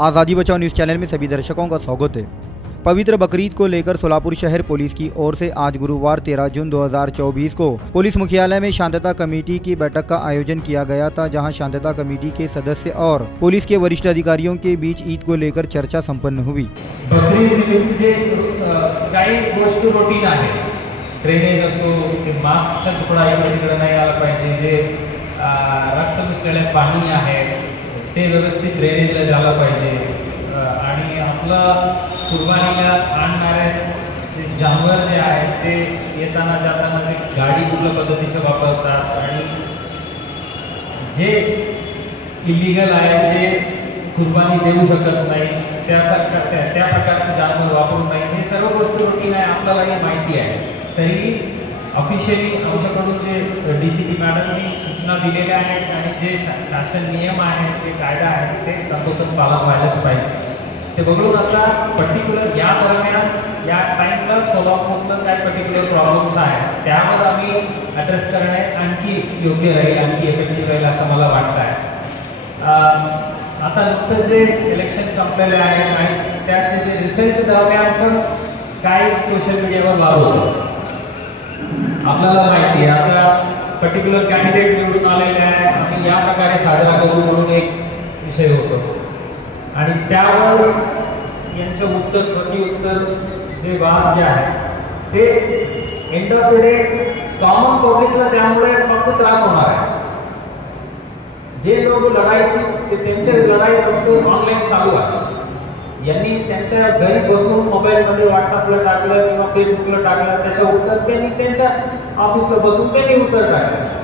आज़ादी बचाओ news channel में सभी दर्शकों का स्वागत है। पवित्र बकरीद को लेकर सोलापुर शहर पुलिस की ओर से आज गुरुवार 13 जून 2024 को पुलिस मुख्यालय में शांतता कमेटी की बैठक का आयोजन किया गया था, जहां शांतता कमेटी के सदस्य और पुलिस के वरिष्ठ अधिकारियों के बीच ईद को लेकर चर्चा संपन्न हुई। बकरीद निमित्त काही गोष्टी रूटीन आहे, ड्रेनेज असो की मास्कचा तुकडा इकडे नाही आला पाहिजे, जे रक्त मिसळलेले पाणी आहे ते व्यवस्थित ड्रेनेजला झालं पाहिजे आणि आपलं कुर्बानीला आणणारे जे जानवर जे आहेत ते येताना जाताना ते गाडी कुठल्या पद्धतीचे वापरतात आणि जे इलिगल आहे, जे कुर्बानी देऊ शकत नाही त्या प्रकारचे जानवर वापरू नये, हे सर्व गोष्टी रूटीन आहे, आपल्यालाही माहिती आहे। तरी ऑफिशियली आमच्याकडून जे DCP मॅडमनी सूचना दिलेल्या आहेत आणि जे शासन नियम आहेत, जे कायदा आहे ते तंतोतंत पालन व्हायलाच पाहिजे। ते बघून आता पर्टिक्युलर या दरम्यान या टाइमला सोलापूरला काही पर्टिक्युलर प्रॉब्लेम्स आहेत, त्यावर आम्ही ॲड्रेस करणे आणखी योग्य राहील, आणखी इफेक्टिव्ह राहील असं मला वाटतं आहे। आता नुकतं जे इलेक्शन संपलेले आहेत आणि त्याचे जे रिझल्ट दरम्यान पण काही सोशल मीडियावर वाद होतो, आपल्याला माहिती आहे। आता पर्टिक्युलर कॅन्डिडेट निवडून आलेले आहे, आम्ही या प्रकारे साजरा करू म्हणून एक विषय होतो आणि त्यावर यांचं उत्तर प्रत्युत्तर जे वाद जे आहे ते end of the day common पब्लिकला त्यामुळे फक्त त्रास होणार आहे। जे लोक लढायची ते त्यांची लढाई फक्त ऑनलाईन चालू आहे, यांनी त्यांच्या घरी बसून मोबाईलमध्ये व्हॉट्सअपला टाकलं किंवा फेसबुकला टाकलं, त्याचं उत्तर त्यांनी त्यांच्या ऑफिसला बसून त्यांनी उत्तर टाकलं।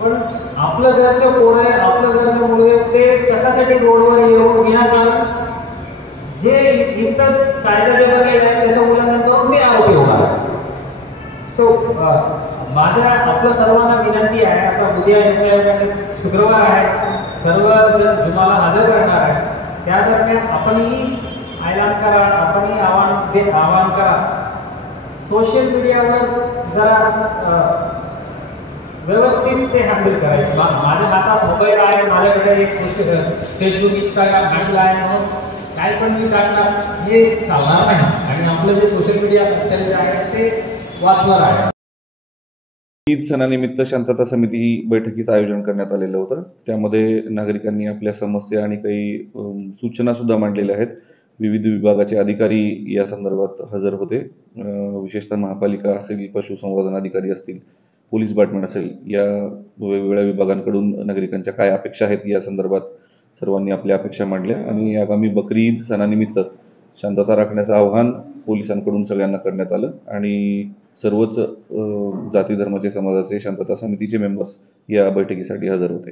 पण आपलं घरचं पोर आहे, आपलं घरचं मुलगा ते कशासाठी रोडवर येऊन विनाकारण जे इतर कायदा बनलेला आहे त्याच्या उल्लंघन करून ते आरोपी होणार। सो माझ्या आपल्या सर्वांना विनंती आहे, आता उद्या शुक्रवार आहे, सर्व जण जुमाला हजर राहणार आहे, त्या दरम्यान आपणही ऐलान करा, आपणही आवाहन करा, सोशल मीडियावर जरा व्यवस्थित ते हँडल करायचं। माझ्या हातात मोबाईल आहे, माझ्याकडे एक फेसबुक इंस्टाग्राम हँडल आहे, म्हणून काय पण मी टाकणार हे चालणार नाही आणि आपलं जे सोशल मीडिया असेल आहे ते वाचणार आहे। ईद सणानिमित्त शांतता समिती बैठकीचं आयोजन करण्यात आलेलं होतं। त्यामध्ये नागरिकांनी आपल्या समस्या आणि काही सूचना सुद्धा मांडलेल्या आहेत। विविध विभागाचे अधिकारी या संदर्भात हजर होते, विशेषतः महापालिका असेल, पशुसंवर्धन अधिकारी असतील, पोलीस डिपार्टमेंट असेल, या वेगवेगळ्या विभागांकडून नागरिकांच्या काय अपेक्षा आहेत या संदर्भात सर्वांनी आपल्या अपेक्षा मांडल्या आणि आगामी बकरी ईद सणानिमित्त शांतता राखण्याचं आवाहन पोलिसांकडून सगळ्यांना करण्यात आलं आणि सर्वच जाती धर्माचे समाजाचे शांतता समितीचे मेंबर्स या बैठकीसाठी हजर होते।